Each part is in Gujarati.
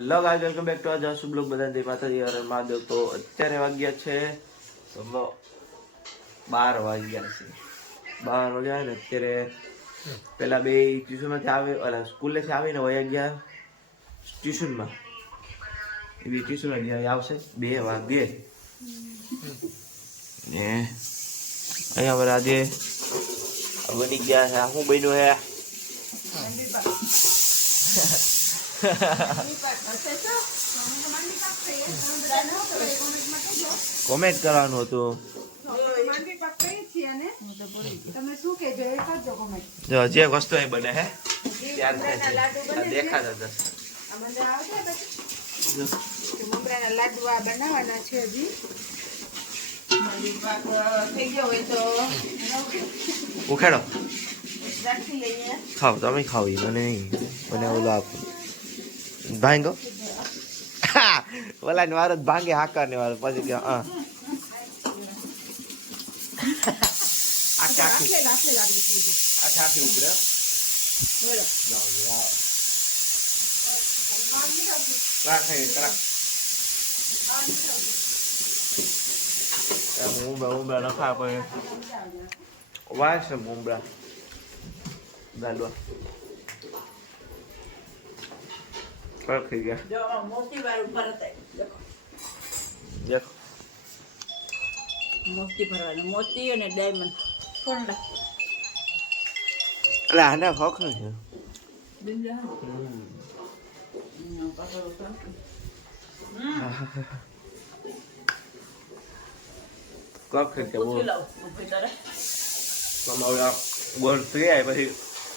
Hello guys, welcome back to આજના શુભ બ્લોગ. બધાને જય માતાજી હર મહાદેવ. તો અત્યારે વાગ્યા છે 12 વાગ્યા છે. 12 વાગ્યા ને અત્યારે પેલા બે ટ્યુશનમાંથી આવે એટલે સ્કૂલેથી આવીને વયા ગયા ટ્યુશનમાં. એવી ટ્યુશન આવશે 2 વાગે ને અહીંયા પર આજે બની ગયા છે. શું બન્યું હે? કોમેન્ટ કરવાનું હતું. જો જે વસ્તુ અહીં બને હે દેખાતા લાડવા બનાવવાના છે. હજી થઈ ગયો હોય તો ઉખેડો રાખી લઈએ. ખાઓ, તમે ખાઓ, મને નહીં. મને ઓલો આપો ભાંગો. ઓલા ને વાર જ ભાંગે હાકા ને વાર પછી કે આખી ઉતરે મુંબરા નખા પછી વાય છે મુંબરા દાલવા થઈ ગયા. મોતી વાળું ભરત દેખો મોતી ભરવાનું, મોતી અને ડાયમંડ કોણડા એટલે આને હક નહીં. ગોળ થઈ જાય પછી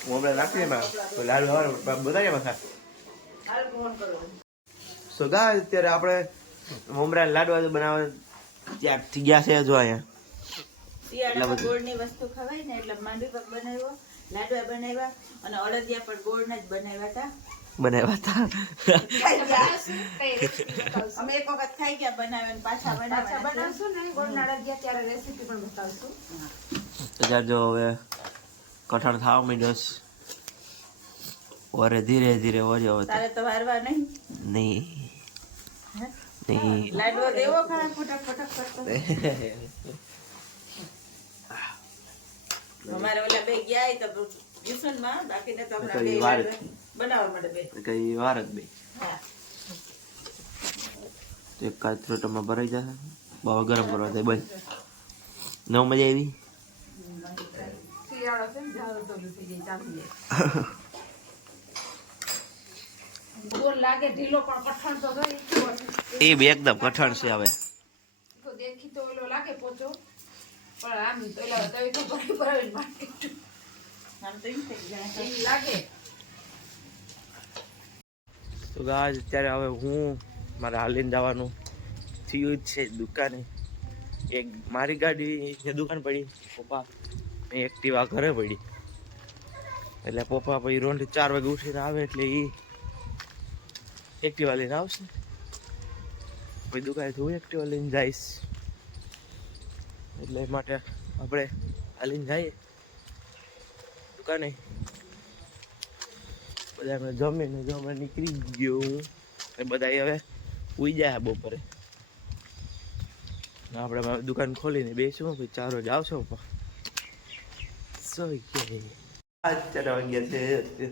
મોમડા નાખી એમાં લાડુ બધા એમાં થાય. સો ગાઈસ, અત્યારે આપણે મમરા લાડવા બનાવવા ત્યાં થઈ ગયા છે. જો અહીંયા ગોળની વસ્તુ ખવાય ને એટલે માંડવી પાક બનાવ્યો, લાડવા બનાવ્યા અને અડદિયા પણ ગોળના જ બનાવ્યા હતા. અમે એક વખત ખાઈ ગયા બનાવ્યા ને પાછા બનાવશું ને ગોળના અડદિયા, ત્યારે રેસીપી પણ બતાવશું. અત્યારે જો હવે કઠણ ખાવા માંડ્યો ઓરે ધીરે ધીરે વર્યો. તારે તો વારવા નહીં લાડવો દેવો ખરા ફટક કરતો. અમારે ઓલા બે ગયા તો ટ્યુશનમાં, બાકીને તો હમણાં બે બનાવવા માટે બે કઈ વાર જ બે હા એક કાચરોટમાં ભરાઈ જશે. બહુ ગરમ કરવા દે બસ. નવ મજા આવી. શિયાળો છે ને જાવ તો લૂસી જાય ચાલી ગોળ લાગે ઢીલો પણ કઠણ તો ગઈ એ બી એકદમ કઠણ છે. હવે તો દેખી તો ઓલો લાગે પોચો પણ આમ તો ઓલા તો તો ભરી ભરી માર્કેટ આમ તો ઈ થઈ જાય લાગે. તો ગાઈસ, અત્યારે હવે હું મારે હાલીને જવાનું થયું જ છે દુકાને. એક મારી ગાડી દુકાન પડી, પપ્પા એક્ટિવા ઘરે પડી. એટલે પપ્પા પછી રોંઢ 4 વાગે ઉઠીને આવે એટલે એ એક્ટિવા લઈને આવશે. પછી દુકાનેથી હું એક્ટિવા લઈને જઈશ. એટલે માટે આપણે હાલીને જઈએ દુકાને. બધા અમે જમીને નીકળી ગયો હું. બધા હવે ઉઈ જાય બપોરે. આપણે દુકાન ખોલીને બેસું પછી 4 વાગે આવશો પપ્પા. અત્યારે વાગ્યા છે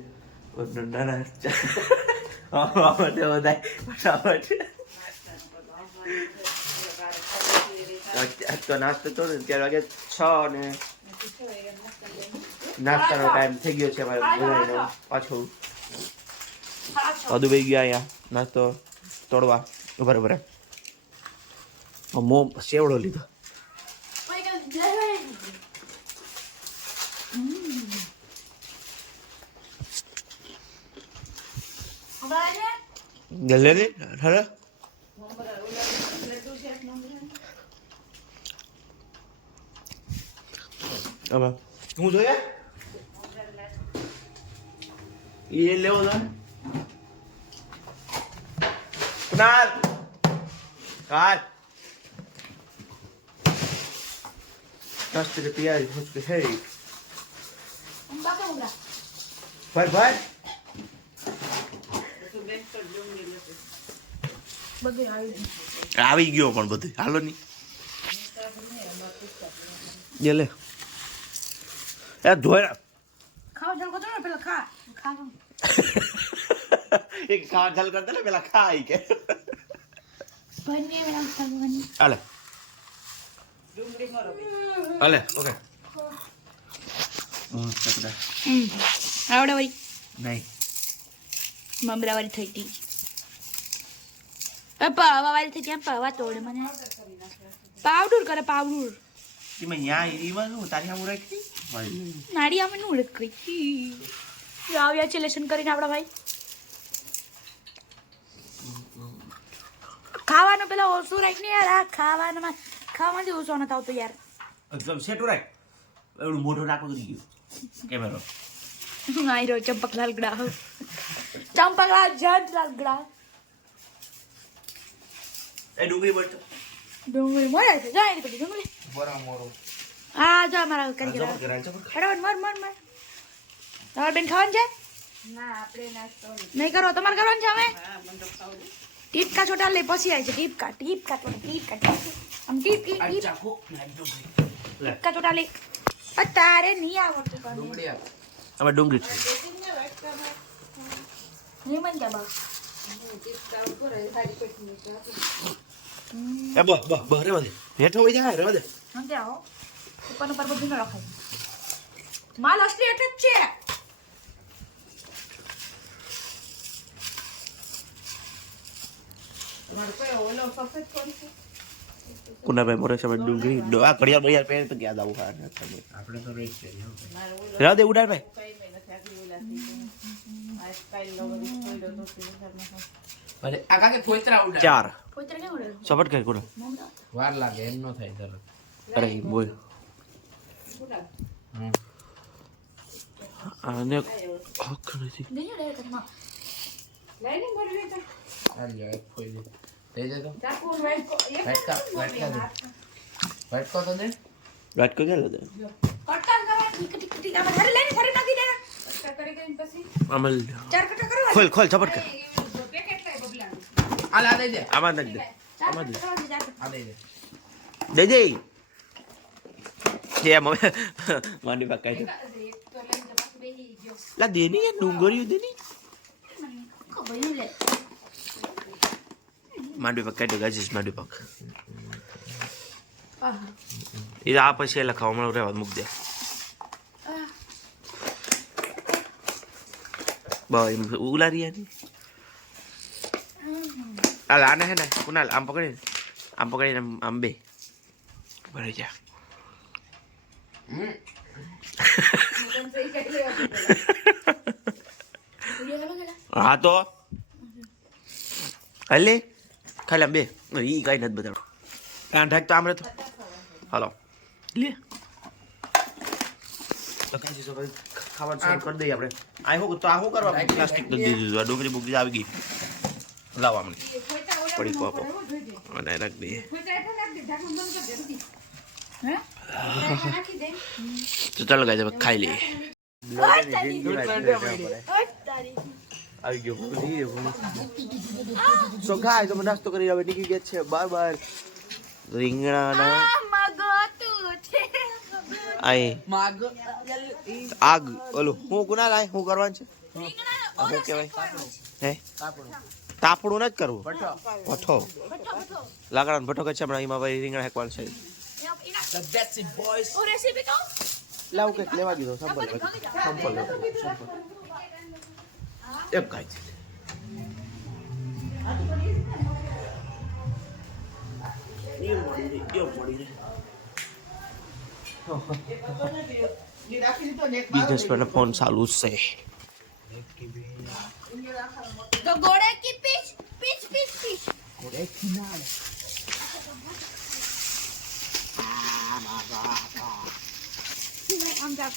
તો નાસ્તો તો 4 વાગે 6 ને નાસ્તાનો ટાઈમ થઈ ગયો છે અમારે બધાનો. પાછો વધુ ભાઈ ગયા અહીંયા નાસ્તો તોડવા. બરાબર મોમ સેવડો લીધો. જલ્દી ઠરે હું જોઈએ એ લેવો તો કનાલ કાટ 10 रुपया मुझको है भाई भाई બગડે આવી ગયું. આવી ગયો પણ બધું હાલો નહીં જે લે એ ધોય ખાવા ચાલુ કરતો ને પેલા ખા એક ખાવા ચાલુ કરતા ને પેલા ખાઈ કે બંને વેલા ખાવાની. હાલે હાલે ઓકે આવડે વળી નહીં મમરાવાળી થઈ હતી. પાવાવાળી થઈ ત્યાં પાવા તોડે મને. પાવડર કરે પાવડર. એમાં ન્યા એમાં શું તારી આમ રાખી નાડી આમે નું લખી આવ્યા છે લેસન કરીને આપડા ભાઈ. ખાવાનું પેલા ઓછું રાખ ને યાર. આ ખાવામાંથી ઓછો નથી આવતો યાર. એકદમ સેટું રાખ એવડું મોઢું નાખો કરી ગયું કેમેરો આઈ રહ્યો ચંપકલાલ ગડા. ચંપકલાલ જંતલાલ ગડા. એ ડુંગળી બટ ડુંગળી મળે છે. જાય ને પછી ડુંગળી. બરા મોરો હા જો મારા કરી જબર ગયા. કરાય જબર બરાબર મર. તમારે બેન ખાવાનું છે? ના આપણે નાસ્તો નહીં કરો. તમારે કરવાનું છે? હવે ટીપકા છોટા લે પછી આવે છે. ટીપકા છોટા આમ ટીપકા છોટા લે. તારે નહીં આવડતું ડુંગળી આમાં ડુંગળી છે નહીં મન જા બા. એ બ રેવા દે હેઠો હોઈ જાય રેવા દે સમજે આવો ઉપર બધું ન રખાય. માલ અસલી એટલે જ છે. કુનાભાઈ મોરે સામે ડુંગળી આ ઘડિયાળ બળિયાળ પહેરે તો યાદ આવું આપણે તો રહી છે રેવા દે ઉડાડ ભાઈ ભલે આ કાકે ફોઈતરા ઉડા 4 પોઈતરા કેમ ઉડે? સપોર્ટ કર કોને વાર લાગે એમ નો થાય તરત અરે બોલ હમ આને હક નથી નહીં ઉડે ઘરમાં. લઈને બોલ લે તો. હાલ જા એક ફોઈ દે દે દે તો ચાકુ વેટકો વાટકો તો દે વાત કો ચાલો દે કટકા કરવા ટીક આમાં ઘરે લઈને ફરી નાખી દે. કટકા કરી કરીને પછી અમલ 4 કટકા કરવા. ખોલ સપોર્ટ કર પેકેટ લઈ બબલા. હાલ આ દે દે આમાં નાખ દે 4 કટકા કરવા દે. આ દે દે દે જે માંડી પકાઈ દે તો લઈને પાછું બેહી ગયો. લા દેની એ ડુંગળીઓ દેની કો ભાઈ લે. માંડી પકાઈ દે ગાજીસ માંડી પક આહ એ આ પછી લખાવ હમણાં રહેવા મૂક દે ભાઈ ઉલારી આ આને હે ને કુનાલ આમ પકડીને આમ બે ભરી જા હા તો હલે ખાલી આમ બે ઈ કઈ નથી બતાડો કાન ઢાક તો આમ રહેતો હાલો લે તો કાંઈ ચીજો ખાવાનું શરૂ કરી દઈએ આપણે આ શું તો આ શું કરવા પ્લાસ્ટિક દઈ દીધું આ ડુંગળી બુગળી આવી ગઈ લાવવા મને પડી પાપો અને રાખી દઈએ તો ચાલો ગાય હવે ખાઈ લઈએ આવી ગયો સો ગાય તો નાસ્તો કરી હવે નીકળી ગયા છે બાર રીંગણાના આય આગ ઓલું હું ગુના લાય હું કરવાનું છે શું કહેવાય હે તાપડું નથી કરવું ભઠ્ઠો લાકડાનો ભઠ્ઠો કે છે હમણાં એમાં ભાઈ રીંગણા હેકવાનું છે લાવ કંઈક લેવા દીધો સંપલ એક ગાય છે બિઝનેસ પર ફોન ચાલુ છે તો ગોળે કી પીચ ઘોડે ખીનાળ આમ જા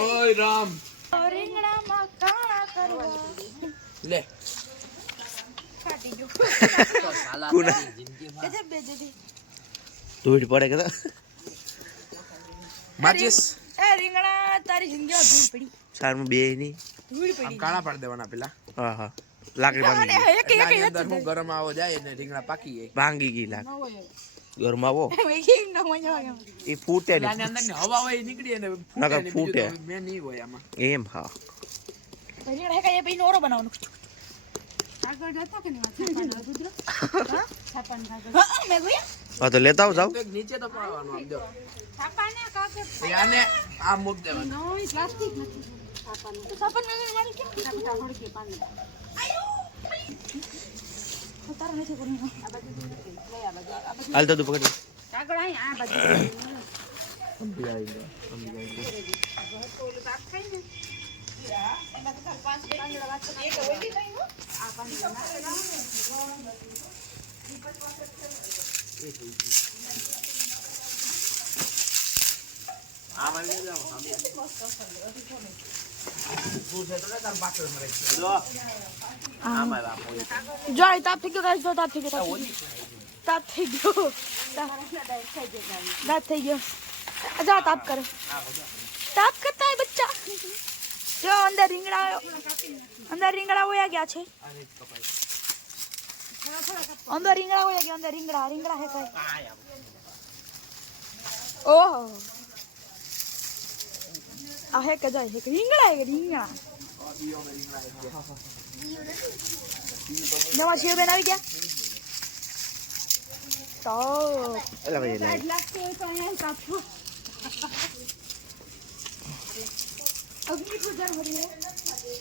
ઓય રામ રીંગણામાં કાણા કરવા લે કાટી ગયો કુના ગજબ બેજતી ધૂળ પડે કે માચીસ એ રીંગણા તારી જિંદગીમાં ધૂળ પડી સારું બે નહીં ધૂળ આમ પડી કાળા પાડી દેવાના પેલા હા હા લાકડી ભાંગી અને એક એટલે એક આની એક અંદર હું ગરમ આવો જાય ને રીંગણા પાકી જાય ભાંગી ગઈ લાગ ગરમાવો એક ન મજા આવે એ ફૂટે એટલે આની ને અંદર ની હવા હોય એ નીકળી અને નકર ને ફૂટે. બીજું તો મેં નહીં હોય આમાં એમ હા રીંગણા હે કઈ પછી નોરો બનાવવાનું આગળ જતો કે નહીં મેં ગયા હા તો લેતા આવ જાવ તો એક નીચે તો પાડવાનું આમ જો છાપાને કાગળ એ આને આમ મૂક દેવાનું નોઈ પ્લાસ્ટિક નથી છાપાને મેં મારી કેમ છાપા ફોડ કે પાણી આયો તારો નથી કોણ આ બાજુ લઈ આ બાજુ હાલ તો તું પકડી કાગળ આય આ બાજુ ઓલું કાક ખાઈ ને એમાં તો પાંચ પાંદડા વાત એક ઓલી થઈ હો આ પાંદડા આમાં લઈ જાઓ તું છે તો ને તાર પાછળ મરે જો આમાં રાખો જો તાપ થઈ ગયો ગાઈસ જો તાપ થઈ ગયો તાપ થઈ ગયો તાપ થઈ ગયો જા તાપ કરે તાપ કરતા है बच्चा जो अंदर રીંગણા હોયા ગયા છે અંદર રીંગણા હોયા ગયા અંદર રીંગણા હે કઈ ઓહો આ હે કે જાય હે રીંગણા નવા સેવ બનાવી ગયા તો એલા ભાઈ એલા લાગતો હોય તો અહીંયા કાપો અગ્નિ પૂજન हो रही है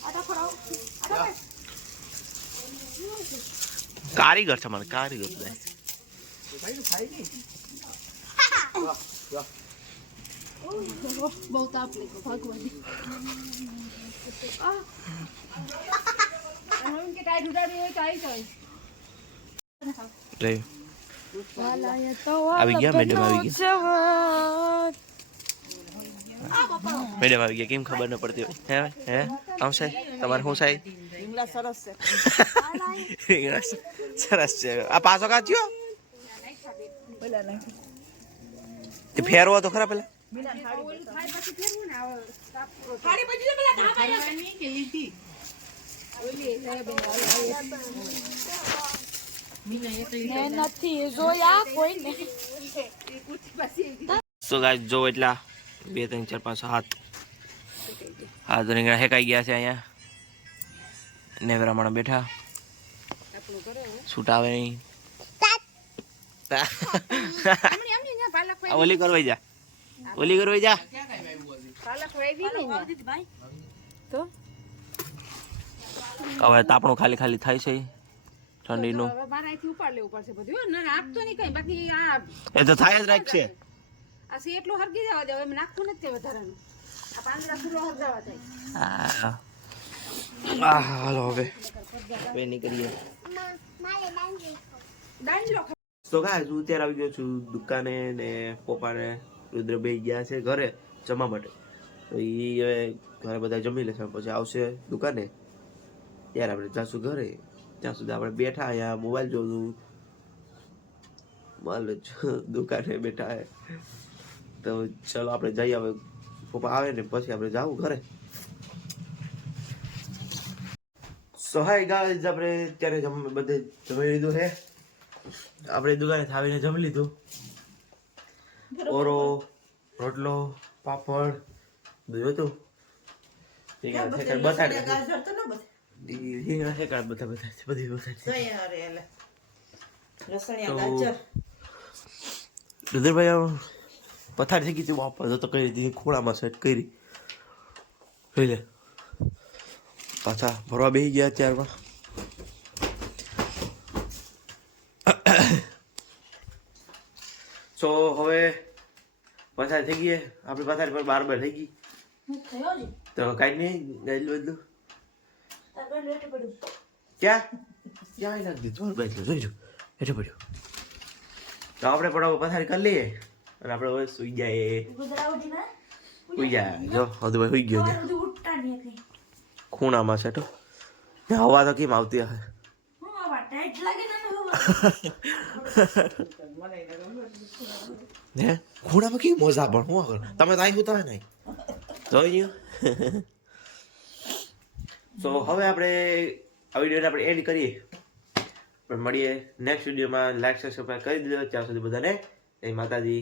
आटा फड़ाओ आटा કારીગર છે મને કારીગર બધા ભાઈ ખાઈ ગઈ बहुत आप लेको भगवान उनके टाइट उड़ा रही है टाइट है લે वाला तो આવી ગયા મેડમ આવી ગયા મેડમ આવી ગયા કેમ ખબર ન પડતી હોય હે આવશે તમારે શું સાહેબ રીંગણા સરસ છે સરસ છે આ પાછો કાચ્યો બોલા નહીં તે ફેરવો તો ખરા પેલા ખાડી પછી પેલા ધાબા ની કે લીધી ઓલી નથી જોયા કોઈ નહીં તો ગાઈસ જો એટલા 2 3 4 5 7 રીંગણા હેકાઈ ગયા છે અહીંયા નેવરામણ બેઠા છૂટ આવે નહીં ઓલી કરવાઈ જા તો હવે તાપણું ખાલી ખાલી થાય છે ઠંડીનું મારે અહીંથી ઉપાડ લેવું પડશે બધું ના આપતો નહીં કઈ બાકી આ એ તો થાય જ રાખશે આ છે એટલું હરગી જવા દે હવે નાખવું નથી વધારાનું આ પાંદડા ફૂલો હરગાવા થાય હાલો હવે કઈ નહીં કરીએ દાંડલો તો ગાઈસ હું અત્યારે આવી ગયો છું દુકાને ને પપ્પાને રુદ્રભાઈ ગયા છે ઘરે જમવા માટે તો એ હવે ઘરે બધા જમી લેશે પછી આવશે દુકાને ત્યારે આપણે જાશું ઘરે ત્યાં સુધી આપણે બેઠા અહીંયા મોબાઈલ જોઉં માલ દુકાને બેઠા હે તો ચલો આપણે જઈએ હવે પપ્પા આવે ને પછી આપણે જાવું ઘરે સો હાય ગાઈસ આપણે ત્યારે બધે જમી લીધું છે આપણે દુકાને આવીને જમી લીધું ઓરો રોટલો પાપડ બધું હતું રુદ્રભાઈ પથારી થઈ ગઈ હતી વાપર તો કરી દીધી ખૂણામાં સેટ કરી જોઈ લે પાછા ભરવા બેસી ગયા ત્યારમાં સો હવે પથારી થઈ ગઈ આપણી પથારી પર બાર થઈ ગઈ તો કઈ નહીં ગયેલું બધું ક્યાં ક્યાં નાખી દીધું બેઠું જોઈ જો હેઠે પડ્યું તો આપણે પણ પથારી કરી લઈએ અને આપણે હવે સુઈ જાય સુઈ જાય જો હજુ સુઈ ગયો છે ખૂણામાં છે તો હવા તો કેમ આવતી હશે હે ખૂણામાં કેવી મજા પણ હું તમે તો અહીં સુતા હોય નહીં જોયું સો હવે આપણે આ વિડીયોને આપણે એન્ડ કરીએ પણ મળીએ નેક્સ્ટ વિડીયોમાં. લાઈક સબસ્ક્રાઈબ કરી દેજો. ત્યાં સુધી બધાને જય માતાજી.